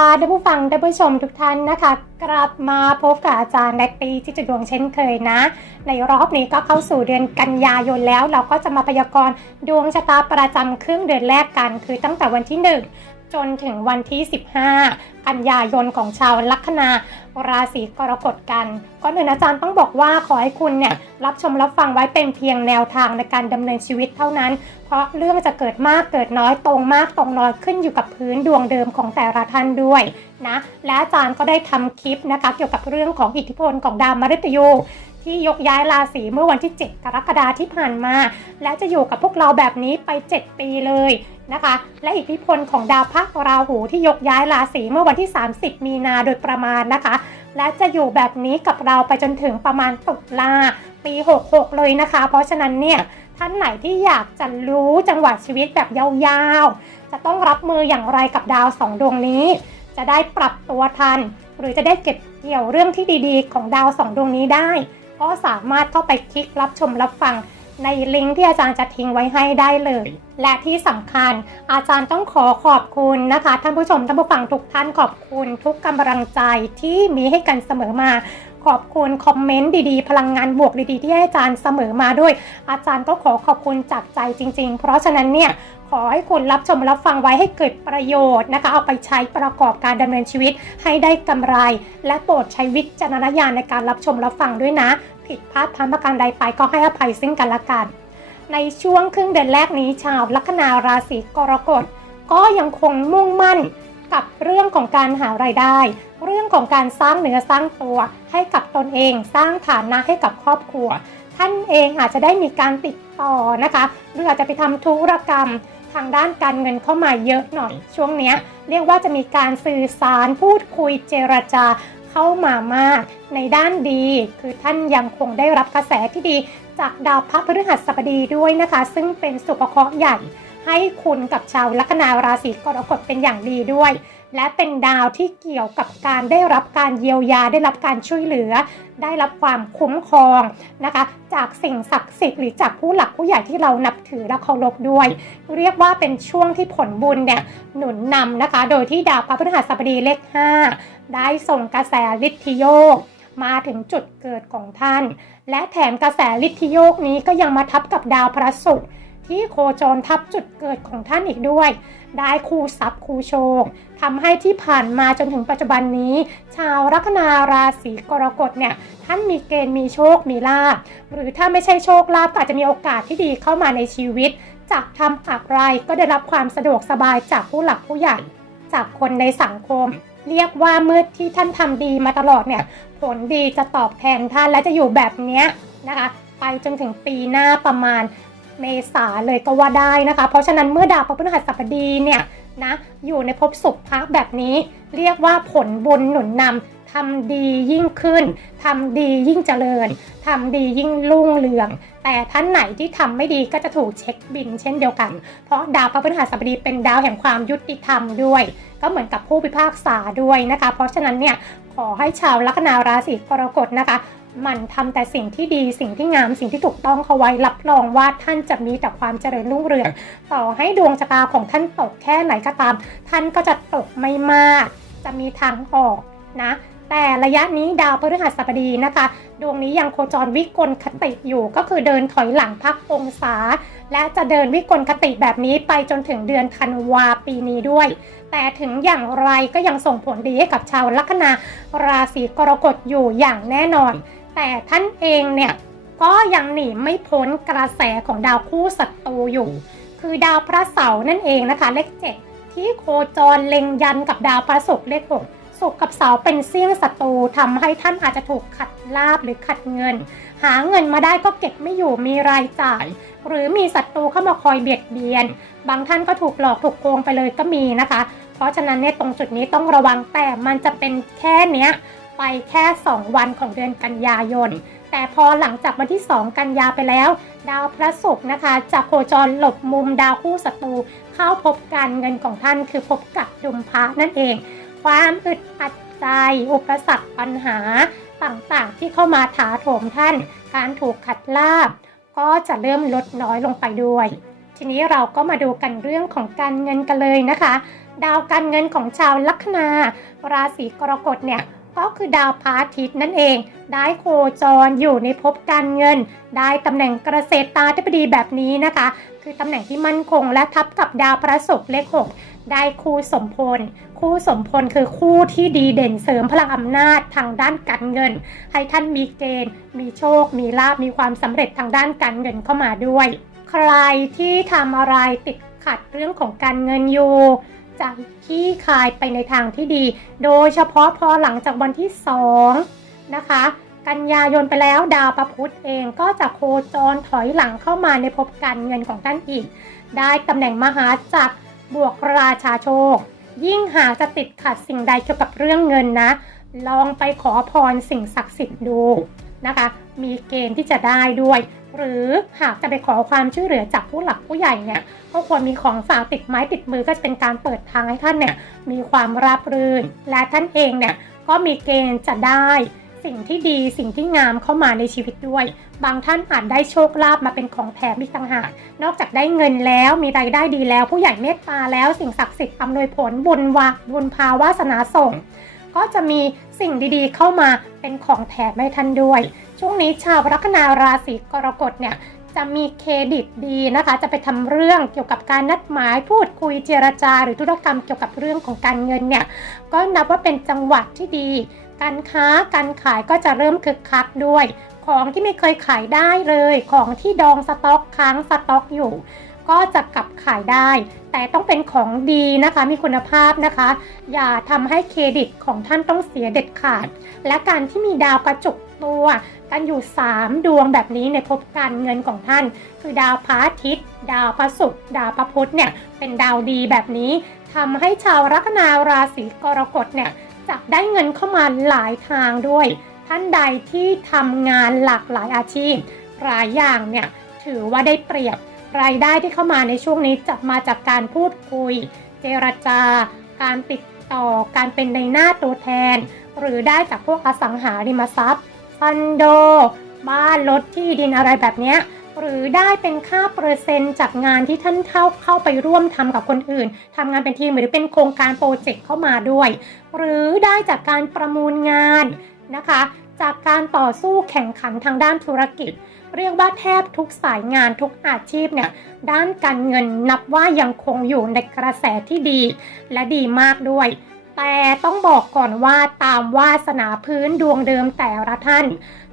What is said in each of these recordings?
ค่ะท่านผู้ฟังท่านผู้ชมทุกท่านนะคะ กลับมาพบกับอาจารย์แนตตีที่จุดดวงเช่นเคยนะ ในรอบนี้ก็เข้าสู่เดือนกันยายนแล้ว เราก็จะมาพยากรณ์ดวงชะตาประจำครึ่งเดือนแรกกัน คือตั้งแต่วันที่ 1 จนถึงวันที่ 15 กันยายนของชาวลัคนาราศีกรกฎกันก่อนอื่นอาจารย์ต้องบอกว่าขอให้คุณเนี่ยรับชมรับฟังไว้เป็นเพียงแนวทางในการดำเนินชีวิตเท่านั้น เพราะเรื่องจะเกิดมากเกิดน้อยตรงมากตรงน้อยขึ้นอยู่กับพื้นดวงเดิมของแต่ละท่านด้วยนะและอาจารย์ก็ได้ทำคลิปนะคะเกี่ยวกับเรื่องของอิทธิพลของดาวมฤตยูที่ยกย้ายราศีเมื่อวันที่ 7 กรกฎาคมที่ผ่านมา และจะอยู่กับพวกเราแบบนี้ไป 7 ปีเลย นะคะ และอิทธิพลของดาวพักราหูที่ยกย้ายราศีเมื่อวันที่ 30 มีนาโดยประมาณนะคะ และจะอยู่แบบนี้กับเราไปจนถึงประมาณตุลาปี 66 เลยนะคะ เพราะฉะนั้นเนี่ยท่านไหนที่อยากจะรู้จังหวะชีวิตแบบยาวๆ จะต้องรับมืออย่างไรกับดาวสองดวงนี้ จะได้ปรับตัวทัน หรือจะได้เก็บเกี่ยวเรื่องที่ดีๆ ของดาวสองดวงนี้ได้ ก็สามารถเข้าไปคลิกรับชมรับฟัง ในลิงก์ที่อาจารย์จะทิ้งไว้ให้ได้เลย และที่สำคัญอาจารย์ต้องขอขอบคุณนะคะ ท่านผู้ชมท่านผู้ฟังทุกท่านขอบคุณทุกกำลังใจที่มีให้กันเสมอมา ขอบคุณคอมเมนต์ดีๆ พลังงานบวกดีๆ ที่ให้อาจารย์เสมอมาด้วย อาจารย์ก็ขอขอบคุณจากใจจริง ๆ เพราะฉะนั้นเนี่ยขอให้คุณรับชมรับฟังไว้ให้เกิดประโยชน์นะคะ เอาไปใช้ประกอบการดำเนินชีวิตให้ได้กำไร และโปรดใช้วิจารณญาณในการรับชมรับฟังด้วยนะ ผิดพลาดทางประการใดไปก็ให้อภัยซึ่งกันและกัน ในช่วงครึ่งเดือนแรกนี้ชาวลัคนาราศีกรกฎก็ยังคงมุ่งมั่นกับเรื่องของการหารายได้ เรื่องของการสร้างเนื้อสร้างตัว ให้กับตนเอง สร้างฐานะให้กับครอบครัว ท่านเองอาจจะได้มีการติดต่อนะคะหรืออาจจะไปทำธุรกรรมทางด้านการเงินเข้ามาเยอะหน่อย ช่วงเนี้ยเรียกว่าจะมีการสื่อสารพูดคุยเจรจาเข้ามามาก ในด้านดี คือท่านยังคงได้รับกระแสที่ดี จากดาวพระพฤหัสบดีด้วยนะคะ ซึ่งเป็นสุภเคราะห์ใหญ่ ให้คุณกับชาวลัคนาราศีกรกฎเป็นอย่างดีด้วย และเป็นดาวที่เกี่ยวกับการได้รับการเยียวยา ได้รับการช่วยเหลือ ได้รับความคุ้มครองนะคะ จากสิ่งศักดิ์สิทธิ์หรือจากผู้หลักผู้ใหญ่ที่เรานับถือและเคารพด้วย เรียกว่าเป็นช่วงที่ผลบุญเนี่ยหนุนนำนะคะ โดยที่ดาวพระพฤหัสบดีเลข 5 ได้ส่งกระแสฤทธิโยกมาถึงจุดเกิดของท่าน และแถมกระแสฤทธิโยกนี้ก็ยังมาทับกับดาวพระศุกร์ ที่โคจรทับจุดเกิดของท่านอีกด้วย ได้คู่ทรัพย์คู่โชคทำให้ที่ผ่านมาจนถึงปัจจุบันนี้ ชาวลัคนาราศีกรกฎเนี่ยท่านมีเกณฑ์มีโชคมีลาภหรือถ้าไม่ใช่โชคลาภก็อาจจะมีโอกาสที่ดีเข้ามาในชีวิตจากทำอะไรก็ได้รับความสะดวกสบายจากผู้หลักผู้ใหญ่ จากคนในสังคม เรียกว่าเมื่อที่ท่านทำดีมาตลอดเนี่ยผลดีจะตอบแทนท่านและจะอยู่แบบเนี้ยนะคะ ไปจนถึงปีหน้าประมาณ เมษาเลยก็ว่าได้นะคะ เพราะฉะนั้นเมื่อดาวพระพฤหัสบดีเนี่ยนะอยู่ในภพสุขภาแบบนี้ เรียกว่าผลบุญหนุนนำทำดียิ่งขึ้นทำดียิ่งเจริญทำดียิ่งรุ่งเรือง แต่ท่านไหนที่ทำไม่ดีก็จะถูกเช็คบินเช่นเดียวกัน เพราะดาวพระพฤหัสบดีเป็นดาวแห่งความยุติธรรมด้วย ก็เหมือนกับผู้พิพากษาด้วยนะคะ เพราะฉะนั้นเนี่ยขอให้ชาวลัคนาราศีกรกฎนะคะ มันทำแต่สิ่งที่ดีสิ่งที่งามสิ่งที่ถูกต้องเขาไว้รับรองว่าท่านจะมีแต่ความเจริญรุ่งเรือง ต่อให้ดวงชะตาของท่านตกแค่ไหนก็ตาม ท่านก็จะตกไม่มาก จะมีทางออกนะ แต่ระยะนี้ดาวพฤหัสบดีนะคะ ดวงนี้ยังโคจรวิกลคติอยู่ก็คือเดินถอยหลังพักองศา และจะเดินวิกลคติแบบนี้ไปจนถึงเดือนธันวาปีนี้ด้วยแต่ถึงอย่างไรก็ยังส่งผลดีให้กับชาวลัคนาราศีกรกฎอยู่อย่างแน่นอน แต่ท่านเองเนี่ยก็ยังหนีไม่พ้นกระแสของดาวคู่ศัตรูอยู่ คือดาวพระเสาร์นั่นเองนะคะ เลขเจ็ดที่โคจรเล็งยันกับดาวพระศุกร์เลขหกศุกร์กับเสาร์เป็นเสี่ยงศัตรูทำให้ท่านอาจจะถูกขัดลาบหรือขัดเงิน หาเงินมาได้ก็เก็บไม่อยู่มีรายจ่าย หรือมีศัตรูเข้ามาคอยเบียดเบียน บางท่านก็ถูกหลอกถูกโกงไปเลยก็มีนะคะ เพราะฉะนั้นเนี่ยตรงจุดนี้ต้องระวังแต่มันจะเป็นแค่เนี้ย ไปแค่ 2 วันของเดือนกันยายน แต่พอหลังจากวันที่ 2 กันยาไปแล้ว ดาวพระศุกร์นะคะจะโคจรหลบมุมดาวคู่ศัตรูเข้าพบการเงินของท่านคือพบกับดุมพระนั่นเอง ความอึดอัดใจอุปสรรคปัญหาต่างๆ ที่เข้ามาถาโถมท่าน การถูกขัดลาบ ก็จะเริ่มลดน้อยลงไปด้วยททีนี้เราก็มาดูกันเรื่องของการเงินกันเลยนะคะ ดาวการเงินของชาวลัคนา ราศีกรกฎเนี่ย ก็คือดาวพระอาทิตย์นั่นเอง ได้โคจรอยู่ในภพการเงิน ได้ตำแหน่งเกษตรตาธิบดีแบบนี้นะคะ คือตำแหน่งที่มั่นคงและทับกับดาวพระศุกร์เลขหกได้คู่สมพล คู่สมพลคือคู่ที่ดีเด่นเสริมพลังอำนาจทางด้านการเงิน ให้ท่านมีเกณฑ์ มีโชค มีลาบมีความสำเร็จทางด้านการเงินเข้ามาด้วย ใครที่ทำอะไรติดขัดเรื่องของการเงินอยู่ จะขี้คายไปในทางที่ดี โดยเฉพาะพอหลังจากวันที่2นะคะกันยายนไปแล้วดาวประพุธเองก็จะโคจรถอยหลังเข้ามาในภพการเงินของท่านอีก ได้ตำแหน่งมหาจักรบวกราชาโชค ยิ่งหากจะติดขัดสิ่งใดเกี่ยวกับเรื่องเงินนะ ลองไปขอพรสิ่งศักดิ์สิทธิ์ดู นะคะ มีเกณฑ์ที่จะได้ด้วย หรือหากจะไปขอความช่วยเหลือจากผู้หลักผู้ใหญ่เนี่ยก็ควรมีของฝากติดไม้ติดมือก็จะเป็นการเปิดทางให้ท่านเนี่ยมีความราบรื่นและท่านเองเนี่ยก็มีเกณฑ์จะได้สิ่งที่ดีสิ่งที่งามเข้ามาในชีวิตด้วย บางท่านอาจได้โชคลาภมาเป็นของแถมอีกต่างหากนอกจากได้เงินแล้วมีรายได้ดีแล้ว ผู้ใหญ่เมตตาแล้วสิ่งศักดิ์สิทธิ์อำนวยผลบุญวาบุญพาวาสนาส่ง ก็จะมีสิ่งดีๆ เข้ามาเป็นของแถมให้ท่านด้วย ช่วงนี้ชาวลัคนาราศีกรกฎเนี่ยจะมีเครดิตดีนะคะ จะไปทำเรื่องเกี่ยวกับการนัดหมายพูดคุยเจรจา หรือธุรกรรมเกี่ยวกับเรื่องของการเงินเนี่ยก็นับว่าเป็นจังหวัดที่ดี การค้าการขายก็จะเริ่มคึกคักด้วย ของที่ไม่เคยขายได้เลย ของที่ดองสต็อกค้างสต็อกอยู่ ก็จะกลับขายได้ แต่ต้องเป็นของดีนะคะ มีคุณภาพนะคะ อย่าทำให้เครดิตของท่านต้องเสียเด็ดขาด และการที่มีดาวกระจุกตัวกันอยู่ 3 ดวงแบบนี้ในภพการเงินของท่าน คือดาวพระอาทิตย์ ดาวพระศุกร์ดาวพระพุธเนี่ยเป็นดาวดีแบบนี้ทำให้ชาวลัคนาราศีกรกฎเนี่ยจะได้เงินเข้ามาหลายทางด้วย ท่านใดที่ทำงานหลากหลายอาชีพ หลายอย่างเนี่ยถือว่าได้เปรียบ รายได้ที่เข้ามาในช่วงนี้จะมาจากการพูดคุย เจรจาการติดต่อการเป็นในหน้าตัวแทน หรือได้จากพวกอสังหาริมทรัพย์คอนโด บ้านรถที่ดินอะไรแบบนี้หรือได้เป็นค่าเปอร์เซ็นต์จากงานที่ท่านเข้าเข้าไปร่วมทำกับคนอื่นทำงานเป็นทีมหรือเป็นโครงการโปรเจกต์เข้ามาด้วย หรือได้จากการประมูลงานนะคะ จากการต่อสู้แข่งขันทางด้านธุรกิจ เรียกว่าแทบทุกสายงานทุกอาชีพเนี่ยด้านการเงินนับว่ายังคงอยู่ในกระแสที่ดีและดีมากด้วย แต่ต้องบอกก่อนว่าตามวาสนาพื้นดวงเดิมแต่ละท่าน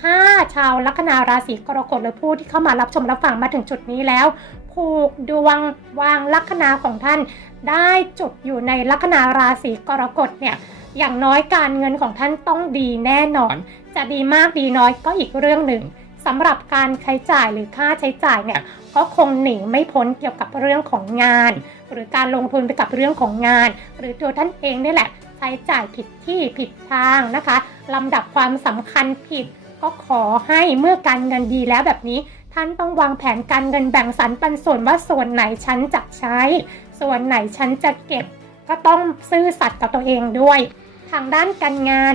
ถ้าชาวลัคนาราศีกรกฎหรือผู้ที่เข้ามารับชมรับฟังมาถึงจุดนี้แล้วผูกดวงวางลัคนาของท่าน ได้จุดอยู่ในลัคนาราศีกรกฎเนี่ยอย่างน้อยการเงินของท่านต้องดีแน่นอน จะดีมากดีน้อยก็อีกเรื่องหนึ่ง สำหรับการใช้จ่ายหรือค่าใช้จ่ายเนี่ยก็คงหนีไม่พ้นเกี่ยวกับเรื่องของงาน หรือการลงทุนไปกับเรื่องของงาน หรือตัวท่านเองนี่แหละใช้จ่ายผิดที่ผิดทางนะคะลำดับความสำคัญผิด ก็ขอให้เมื่อการเงินดีแล้วแบบนี้ ท่านต้องวางแผนการเงินแบ่งสรรปันส่วนว่าส่วนไหนฉันจะใช้ ส่วนไหนฉันจะเก็บ ก็ต้องซื่อสัตย์กับตัวเองด้วย ทางด้านการงาน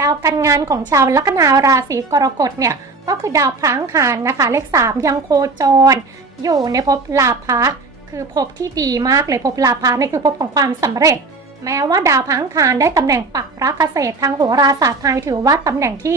ดาวการงานของชาวลัคนาราศีกรกฎเนี่ยก็คือดาวพลังคารนะคะ เลข 3 ยังโคจร อยู่ในภพลาภะคือภพที่ดีมากเลยภพลาภะนี่คือภพของความสำเร็จ แม้ว่าดาวพังคารได้ตำแหน่งปักรักเกษตรทางโหราศาสตร์ไทยถือว่าตำแหน่งที่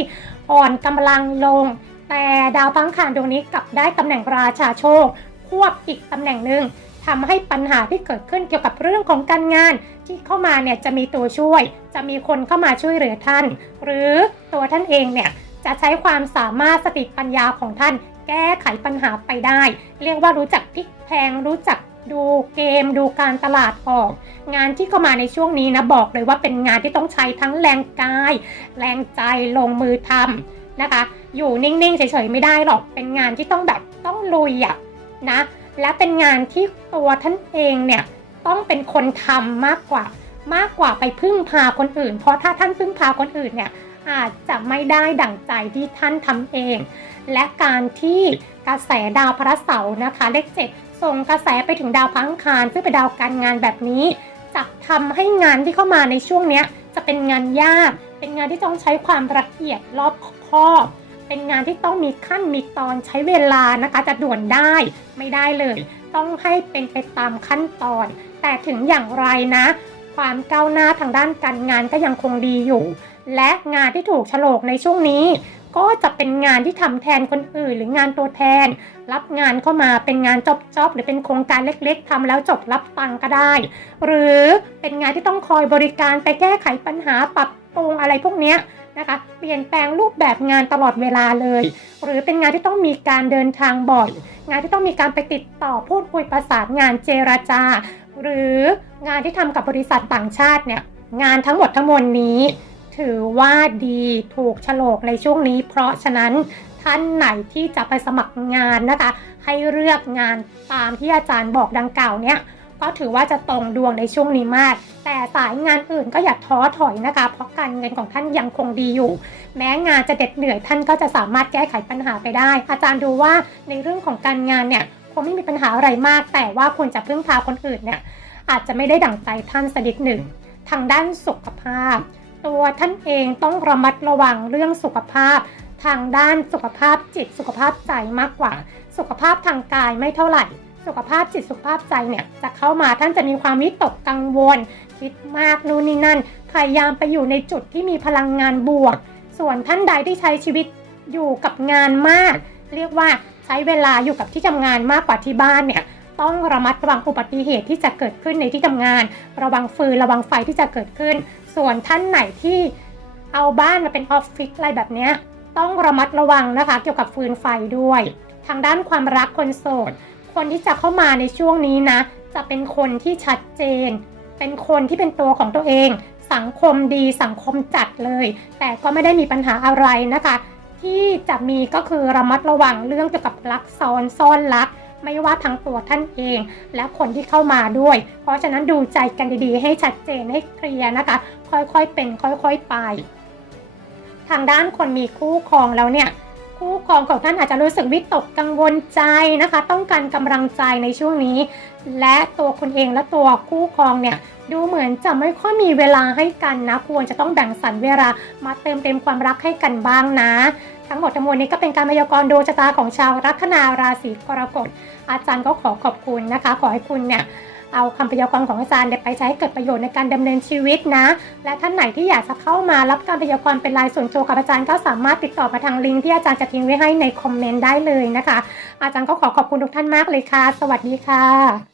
อ่อนกำลังลง แต่ดาวพังคารดวงนี้กลับได้ตำแหน่งราชาโชค ควบอีกตำแหน่งหนึ่ง ทำให้ปัญหาที่เกิดขึ้นเกี่ยวกับเรื่องของการงาน ที่เข้ามาเนี่ยจะมีตัวช่วย จะมีคนเข้ามาช่วยเหลือท่าน หรือตัวท่านเองเนี่ยจะใช้ความสามารถสติปัญญาของท่าน แก้ไขปัญหาไปได้ เรียกว่ารู้จักพลิกแพลงรู้จักดูเกมดูการตลาดออก งานที่เข้ามาในช่วงนี้นะบอกเลยว่าเป็นงานที่ต้องใช้ทั้งแรงกาย แรงใจลงมือทำนะคะ อยู่นิ่งๆเฉยๆไม่ได้หรอกเป็นงานที่ต้องแบบต้องลุยอะนะ และเป็นงานที่ตัวท่านเองเนี่ยต้องเป็นคนทำมากกว่ามากกว่าไปพึ่งพาคนอื่น เพราะถ้าท่านพึ่งพาคนอื่นเนี่ยอาจจะไม่ได้ดั่งใจที่ท่านทำเอง และการที่กระแสดาวพระเสาร์นะคะ เลขเจ็ดส่งกระแสไปถึงดาวพังคารซึ่งเป็นดาวการงานแบบนี้จะทำให้งานที่เข้ามาในช่วงเนี้ยจะเป็นงานยาก เป็นงานที่ต้องใช้ความละเอียดรอบคอบ เป็นงานที่ต้องมีขั้นมีตอนใช้เวลานะคะ จะด่วนได้ไม่ได้เลย ต้องให้เป็นไปตามขั้นตอน แต่ถึงอย่างไรนะ ความก้าวหน้าทางด้านการงานก็ยังคงดีอยู่ และงานที่ถูกฉลกในช่วงนี้ก็จะเป็นงานที่ทำแทนคนอื่น หรืองานตัวแทน รับงานเข้ามาเป็นงานจบจอบหรือเป็นโครงการเล็กๆทำแล้วจบรับตังค์ก็ได้ หรือเป็นงานที่ต้องคอยบริการไปแก้ไขปัญหาปรับปรุงอะไรพวกเนี้ย นะคะเปลี่ยนแปลงรูปแบบงานตลอดเวลาเลย หรือเป็นงานที่ต้องมีการเดินทางบ่อย งานที่ต้องมีการไปติดต่อพูดคุยประสานงานเจรจา หรืองานที่ทำกับบริษัทต่างชาติเนี่ยงานทั้งหมดทั้งมวลนี้ ถือว่าดีถูกโฉลกในช่วงนี้ เพราะฉะนั้นท่านไหนที่จะไปสมัครงานนะคะ ให้เลือกงานตามที่อาจารย์บอกดังกล่าวเนี่ย ก็ถือว่าจะตรงดวงในช่วงนี้มาก แต่สายงานอื่นก็อย่าท้อถอยนะคะ เพราะการเงินของท่านยังคงดีอยู่ แม้งานจะเด็ดเหนื่อยท่านก็จะสามารถแก้ไขปัญหาไปได้ อาจารย์ดูว่าในเรื่องของการงานเนี่ยคงไม่มีปัญหาอะไรมาก แต่ว่าควรจะพึ่งพาคนอื่นเนี่ยอาจจะไม่ได้ดั่งใจท่านสักนิดหนึ่ง ทางด้านสุขภาพ ตัวท่านเองต้องระมัดระวังเรื่องสุขภาพ ทางด้านสุขภาพจิตสุขภาพใจมากกว่า สุขภาพทางกายไม่เท่าไหร่ สุขภาพจิตสุขภาพใจเนี่ยจะเข้ามาท่านจะมีความวิตกกังวล คิดมากนู่นนี่นั่น พยายามไปอยู่ในจุดที่มีพลังงานบวก ส่วนท่านใดที่ใช้ชีวิตอยู่กับงานมาก เรียกว่าใช้เวลาอยู่กับที่ทำงานมากกว่าที่บ้านเนี่ยต้องระมัดระวังอุบัติเหตุที่จะเกิดขึ้นในที่ทำงาน ระวังฟืนระวังไฟที่จะเกิดขึ้น ส่วนท่านไหนที่เอาบ้านมาเป็นออฟฟิศอะไรแบบเนี้ยต้องระมัดระวังนะคะ เกี่ยวกับฟืนไฟด้วย ทางด้านความรักคนโสด คนที่จะเข้ามาในช่วงนี้นะ จะเป็นคนที่ชัดเจน เป็นคนที่เป็นตัวของตัวเอง สังคมดีสังคมจัดเลย แต่ก็ไม่ได้มีปัญหาอะไรนะคะ ที่จะมีก็คือระมัดระวังเรื่องเกี่ยวกับรักซ้อนซ่อนรักไม่ว่าทั้งตัวท่านเอง และคนที่เข้ามาด้วย เพราะฉะนั้นดูใจกันดีๆ ให้ชัดเจนให้เคลียร์นะคะ ค่อยๆเป็น ค่อยๆไป ทางด้านคนมีคู่ครองแล้วเนี่ย คู่ครองของท่านอาจจะรู้สึกวิตกกังวลใจนะคะ ต้องการกำลังใจในช่วงนี้ และตัวคุณเองและตัวคู่ครองเนี่ยดูเหมือนจะไม่ค่อยมีเวลาให้กันนะ ควรจะต้องแบ่งสรรเวลามาเติมเต็มความรักให้กันบ้างนะ ทั้งหมดทั้งมวลนี้ก็เป็นการพยากรณ์ดวงชะตาของชาวลัคนาราศีกรกฎอาจารย์ก็ขอขอบคุณนะคะ ขอให้คุณเนี่ย เอาคำพยากรณ์ของอาจารย์ไปใช้ให้เกิดประโยชน์ในการดำเนินชีวิตนะ และท่านไหนที่อยากจะเข้ามารับการพยากรณ์เป็นรายส่วนตัวกับอาจารย์ก็สามารถติดต่อมาทางลิงก์ที่อาจารย์จะทิ้งไว้ให้ในคอมเมนต์ได้เลยนะคะ อาจารย์ก็ขอขอบคุณทุกท่านมากเลยค่ะ สวัสดีค่ะ